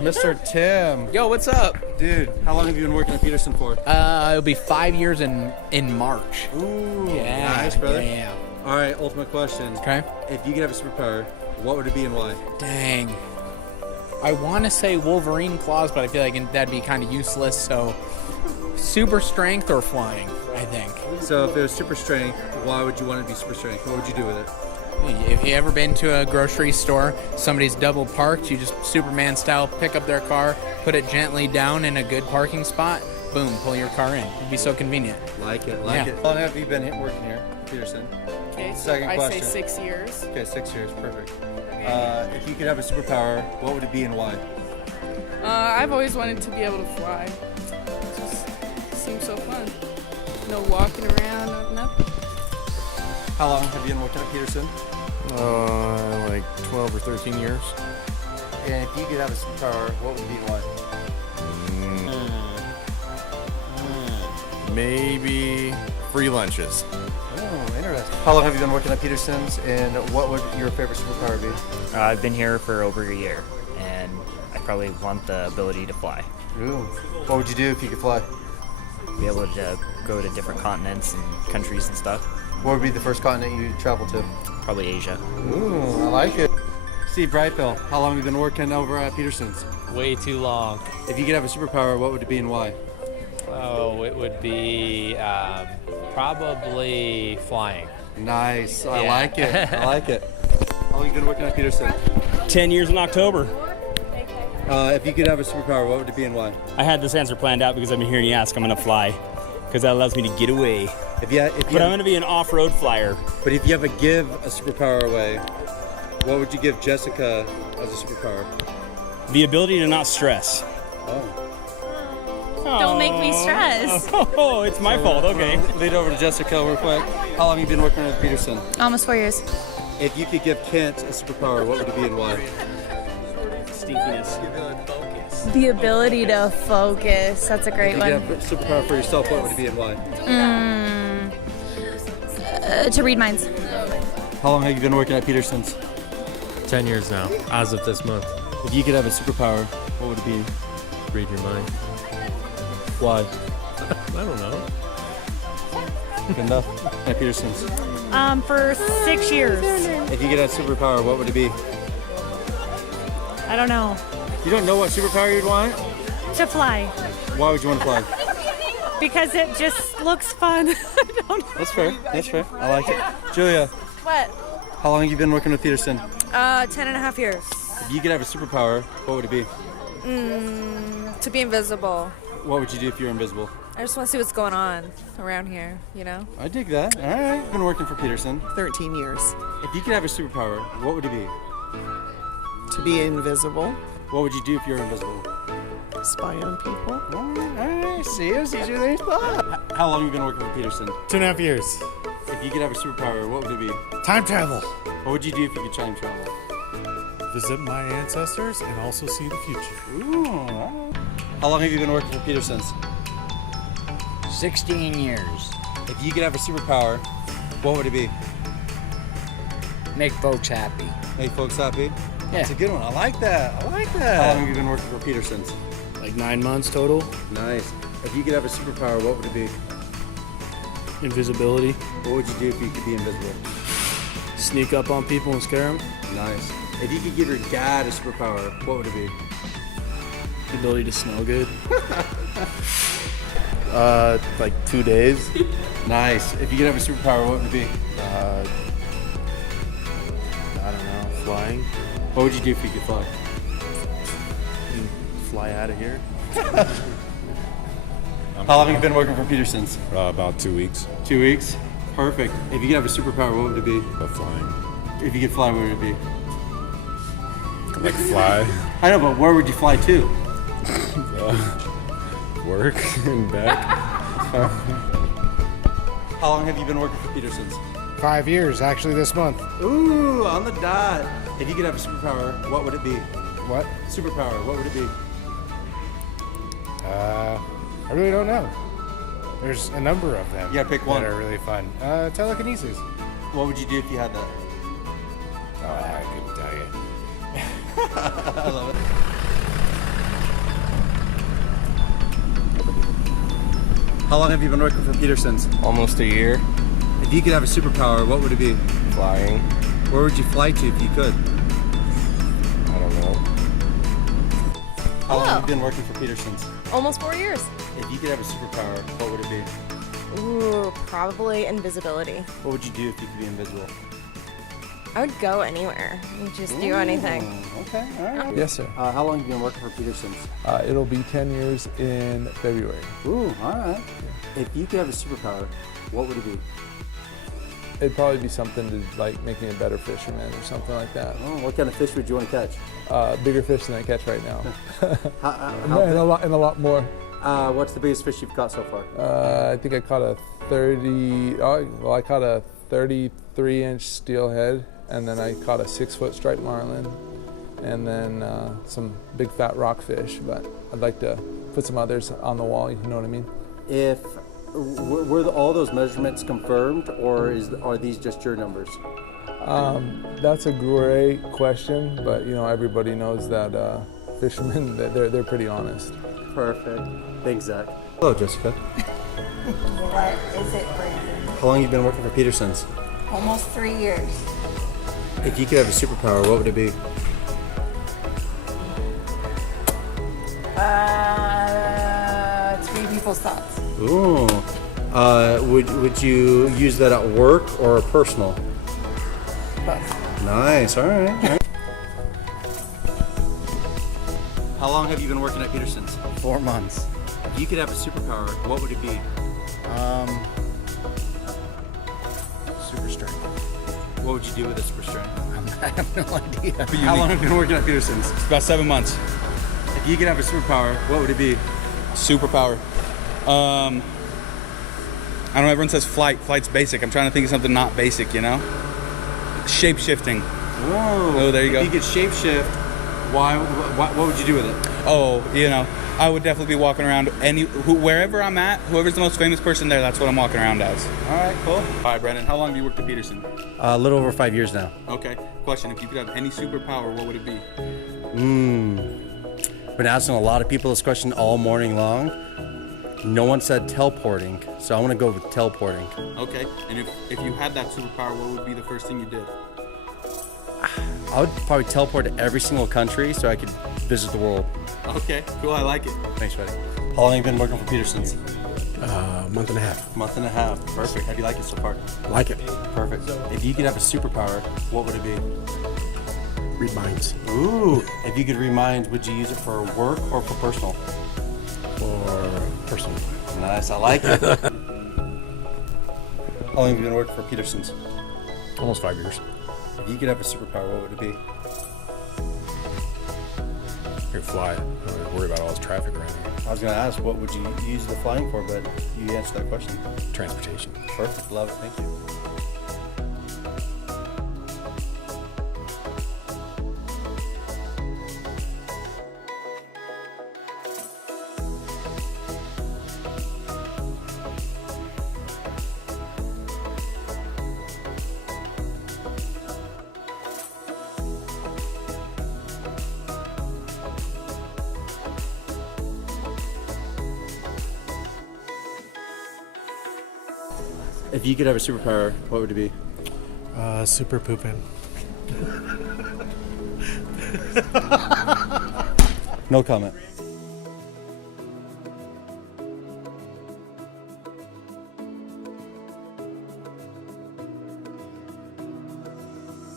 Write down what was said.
Mr. Tim. Yo, what's up? Dude, how long have you been working at Peterson for? It'll be 5 years in March. Ooh, Yeah, nice, brother. yeah. All right, ultimate question. Okay. If you could have a superpower, what would it be and why? Dang. I want to say Wolverine claws, but I feel like that'd be kind of useless. So, super strength or flying, I think. So if it was super strength, why would you want to be super strength? What would you do with it? If you ever been to a grocery store, somebody's double parked, you just Superman style pick up their car, put it gently down in a good parking spot, boom, pull your car in. It'd be so convenient. Like it. Yeah. How long have you been working here at Peterson? Okay, Second I question. say 6 years. Okay, 6 years, perfect. If you could have a superpower, what would it be and why? I've always wanted to be able to fly. It just seems so fun. No walking around, nothing. How long have you been working at Peterson? Like 12 or 13 years. And if you could have a superpower, what would it be and why? Maybe free lunches. Oh, interesting. How long have you been working at Peterson's, and what would your favorite superpower be? I've been here for over a year, and I probably want the ability to fly. Ooh. What would you do if you could fly? Be able to go to different continents and countries and stuff. What would be the first continent you travel to? Probably Asia. Ooh, I like it. Steve Brightfield, how long have you been working over at Peterson's? Way too long. If you could have a superpower, what would it be and why? Oh, it would be probably flying. Nice. I Yeah. like it. I like it. How long have you been working at Peterson? 10 years in October. If you could have a superpower, what would it be and why? I had this answer planned out because I've been hearing you ask. I'm going to fly because that allows me to get away. But I'm going to be an off-road flyer. But if you have to give a superpower away, what would you give Jessica as a superpower? The ability to not stress. Oh. Don't make me stress. Oh, it's my fault. Okay. Lead over to Jessica real quick. How long have you been working at Peterson? Almost 4 years. If you could give Kent a superpower, what would it be and why? Stinkiness. The ability to focus. That's a great If you one. could have a superpower for yourself, what would it be and why? To read minds. How long have you been working at Peterson's? 10 years now, as of this month. If you could have a superpower, what would it be? Read your mind. Why? I don't know. Good enough. At Peterson's. For 6 years. If you could have a superpower, what would it be? I don't know. You don't know what superpower you'd want? To fly. Why would you want to fly? Because it just looks fun. I don't know. That's fair. That's fair. I like it. Julia, What? how long have you been working with Peterson? 10.5 years. If you could have a superpower, what would it be? To be invisible. What would you do if you were invisible? I just want to see what's going on around here, you know? I dig that. All right. I've been working for Peterson. 13 years. If you could have a superpower, what would it be? To be invisible, What would you do if you were invisible? spy on people. All right. See, it's easier than you thought. How long have you been working for Peterson? 2.5 years. If you could have a superpower, what would it be? Time travel. What would you do if you could time travel? Visit my ancestors and also see the future. Ooh. All right. How long have you been working for Peterson's? 16 years. If you could have a superpower, what would it be? Make folks happy. Make folks happy? Yeah. That's a good one. I like that. I like that. How long have you been working for Peterson's? Like 9 months total. Nice. If you could have a superpower, what would it be? Invisibility. What would you do if you could be invisible? Sneak up on people and scare them. Nice. If you could give your dad a superpower, what would it be? The ability to smell good. Like 2 days. Nice. If you could have a superpower, what would it be? I don't know. Flying. What would you do if you could fly? Fly out of here. How long have you been working for Peterson's? About 2 weeks. 2 weeks. Perfect. If you could have a superpower, what would it be? Flying. If you could fly, where would it be? Like fly, I know, but where would you fly to? work, and back. How long have you been working for Peterson's? 5 years, actually, this month. Ooh, on the dot. If you could have a superpower, what would it be? What? Superpower, what would it be? I really don't know. There's a number of them. You gotta pick one. That are really fun. Telekinesis. What would you do if you had that? Oh, I couldn't tell you. I love it. How long have you been working for Peterson's? Almost a year. If you could have a superpower, what would it be? Flying. Where would you fly to if you could? I don't know. How long have you been working for Peterson's? Almost 4 years. If you could have a superpower, what would it be? Ooh, probably invisibility. What would you do if you could be invisible? I would go anywhere and just do anything. Okay, all right. Yes, sir. How long have you been working for Peterson's? It'll be 10 years in February. Ooh, all right. If you could have a superpower, what would it be? It'd probably be something to like make me a better fisherman or something like that. Oh, what kind of fish would you want to catch? Bigger fish than I catch right now. How and a lot more. What's the biggest fish you've caught so far? I think I caught a 33-inch steelhead, and then I caught a 6-foot striped marlin, and then some big fat rockfish. But I'd like to put some others on the wall. You know what I mean? Were all those measurements confirmed, or are these just your numbers? That's a great question, but you know everybody knows that fishermen they're pretty honest. Perfect. Thanks, Zach. Hello, Jessica. What is it, Brandon? How long have you been working for Peterson's? Almost 3 years. If you could have a superpower, what would it be? To read people's thoughts. Ooh. Would you use that at work or personal? Both. Nice. All right. How long have you been working at Peterson's? 4 months. If you could have a superpower, what would it be? Super strength. What would you do with a super strength? I have no idea. How long have you been working at Peterson's? About 7 months. If you could have a superpower, what would it be? Superpower. I don't know, everyone says flight. Flight's basic. I'm trying to think of something not basic, you know? Shape shifting. Whoa. Oh, there you go. If you could shape shift, what would you do with it? Oh, you know, I would definitely be walking around wherever I'm at, whoever's the most famous person there, that's what I'm walking around as. All right, cool. All right, Brandon, how long have you worked at Peterson? A little over 5 years now. Okay, question, if you could have any superpower, what would it be? Been asking a lot of people this question all morning long. No one said teleporting, so I want to go with teleporting. Okay, and if you had that superpower, what would be the first thing you did? I would probably teleport to every single country so I could visit the world. Okay, cool, I like it. Thanks, buddy. How long have you been working for Peterson's? Month and a half. Month and a half. Perfect. How do you like it so far? Like it. Perfect. If you could have a superpower, what would it be? Read minds. Ooh. If you could read minds, would you use it for work or for personal? For personal. Nice. I like it. How long have you been working for Peterson's? Almost 5 years. If you could have a superpower, what would it be? I could fly. I don't have to worry about all this traffic around here. I was going to ask, what would you use the flying for, but you answered that question. Transportation. Perfect. Love it. Thank you. If you could have a superpower, what would it be? Super pooping. No comment.